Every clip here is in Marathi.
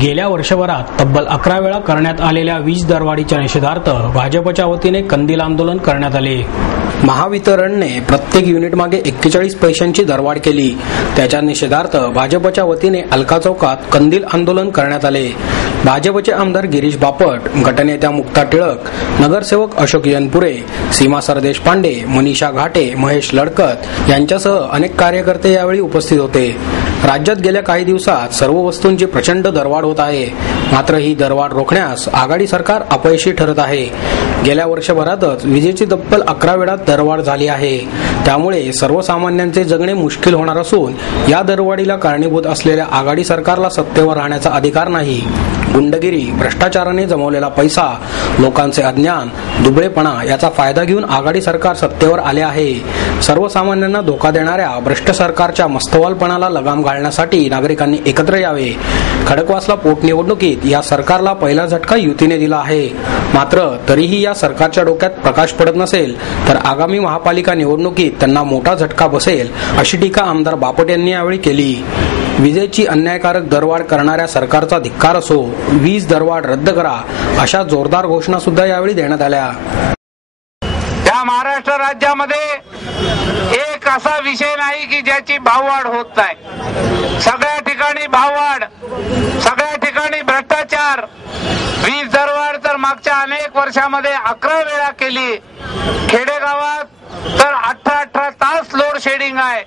गेल्या वर्षभरात तब्बल 11 वेळा करण्यात आलेल्या वीज दरवाढीच्या निषेधार्थ भाजपच्या वतीने कंदील आंदोलन करण्यात आले। महावितरणने प्रत्येक युनिट मागे 41 पैशांची दरवाढ केली। त्याच्या निषेधार्थ भाजपच्या वतीने अलका चौकात कंदील आंदोलन करण्यात आले। भाजपचे आमदार गिरीश बापट, गटनेत्या मुक्ता टिळक, नगरसेवक अशोक यनपुरे, सीमा सरदेशपांडे, मनीषा घाटे, महेश लडकत यांच्यासह अनेक कार्यकर्ते यावेळी उपस्थित होते। राज्यात गेल्या काही दिवसात सर्व वस्तूंची प्रचंड दरवाढ होत आहे, मात्र ही दरवाढ रोखण्यास आघाडी सरकार अपयशी ठरत आहे। गेल्या वर्षभरातच विजेची तब्बल 11 वेळा दरवाढ झाली आहे। त्यामुळे सर्वसामान्यांचे जगणे मुश्किल होणार असून या दरवाढीला कारणीभूत असलेल्या आघाडी सरकारला सत्तेवर राहण्याचा अधिकार नाही। गुंडगिरी, भ्रष्टाचाराने जमवलेला पैसा, लोकांचे अज्ञान, दुबळेपणा याचा फायदा घेऊन आघाडी सरकार सत्तेवर आले आहे। सर्वसामान्यांना धोका देणाऱ्या भ्रष्ट सरकारच्या मस्तवालपणाला लगाम घालण्यासाठी नागरिकांनी एकत्र यावे। खडकवासला पोटनिवडणुकीत या सरकारला पहिला झटका युतीने दिला आहे, मात्र तरीही या सरकारच्या डोक्यात प्रकाश पडत नसेल तर आगामी महापालिका निवडणुकीत त्यांना मोठा झटका बसेल, अशी टीका आमदार बापट यांनी यावेळी केली। विजेची अन्यायकारक दरवाढ करणाऱ्या सरकारचा धिक्कार असो, वीज दरवाढ रद्द करा अशा जोरदार घोषणा सुद्धा यावेळी देण्यात आल्या। त्या महाराष्ट्र राज्यामध्ये एक असा विषय नाही की ज्याची भाववाढ होत नाही। सगळ्या ठिकाणी भाववाढ, सगळ्या ठिकाणी भ्रष्टाचार। वीज दरवाढ तर मागच्या अनेक वर्षामध्ये 11 वेळा केली। खेडेगावात तर 18 तास लोड शेडिंग आहे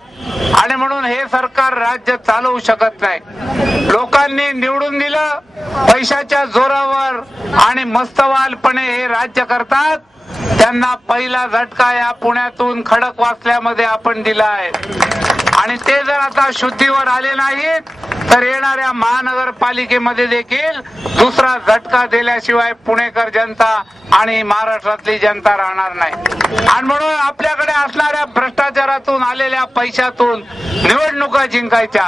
आणि म्हणून हे सरकार राज्य चालवू शकत नाही। लोकांनी निवडून दिलं पैशाच्या जोरावर आणि मस्तवालपणे हे राज्य करतात। त्यांना पहिला झटका या पुण्यातून खडकवासल्यामध्ये आपण दिला आहे आणि ते जर आता शुद्धीवर आले नाहीत तर येणाऱ्या महानगरपालिकेमध्ये देखील दुसरा झटका दिल्याशिवाय पुणेकर जनता आणि महाराष्ट्रातली जनता राहणार नाही। आणि म्हणून आपल्याकडे असणाऱ्या भ्रष्टाचारातून आलेल्या पैशातून निवडणुका जिंकायच्या,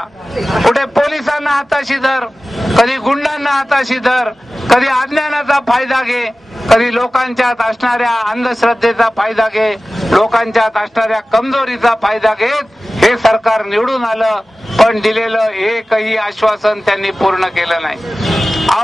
कुठे पोलिसांना हाताशी धर, कधी गुंडांना हाताशी धर, कधी अज्ञानाचा फायदा घे, कधी लोकांच्यात असणाऱ्या अंधश्रद्धेचा फायदा घे, लोकांच्यात असणाऱ्या कमजोरीचा फायदा घेत हे सरकार निवडून आलं, पण दिलेलं एकही आश्वासन त्यांनी पूर्ण केलं नाही।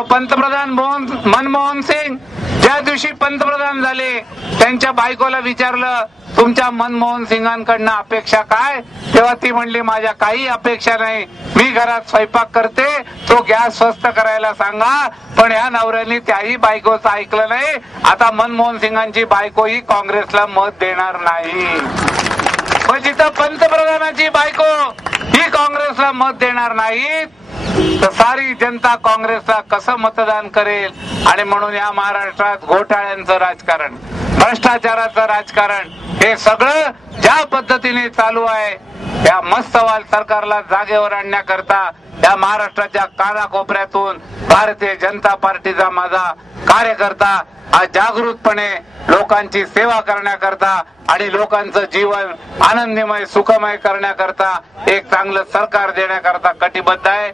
पंतप्रधान मनमोहन सिंग ज्या दिवशी पंतप्रधान झाले त्यांच्या बायकोला विचारलं, तुमच्या मनमोहन सिंगांकडनं अपेक्षा काय? तेव्हा ती म्हणली, माझ्या काही अपेक्षा नाही, मी घरात स्वयंपाक करते, तो गॅस स्वस्त करायला सांगा। पण या नवऱ्याने त्याही बायकोचं ऐकलं नाही। आता मनमोहन सिंगांची बायको ही काँग्रेसला मत देणार नाही। पण जिथं पंतप्रधानाची बायको ही काँग्रेसला मत देणार नाहीत तर सारी जनता काँग्रेसला कसं मतदान करेल? आणि म्हणून या महाराष्ट्रात घोटाळ्यांचं राजकारण, भ्रष्टाचाराचं राजकारण हे सगळं ज्या पद्धतीने चालू आहे, या मस्तवाल सरकारला जागेवर आणण्याकरता या महाराष्ट्राच्या कानाकोपऱ्यातून भारतीय जनता पार्टीचा माझा कार्यकर्ता आज जागृतपणे लोकांची सेवा करण्याकरता आणि लोकांचं जीवन आनंदमय सुखमय करण्याकरता एक चांगलं सरकार देण्याकरता कटिबद्ध आहे।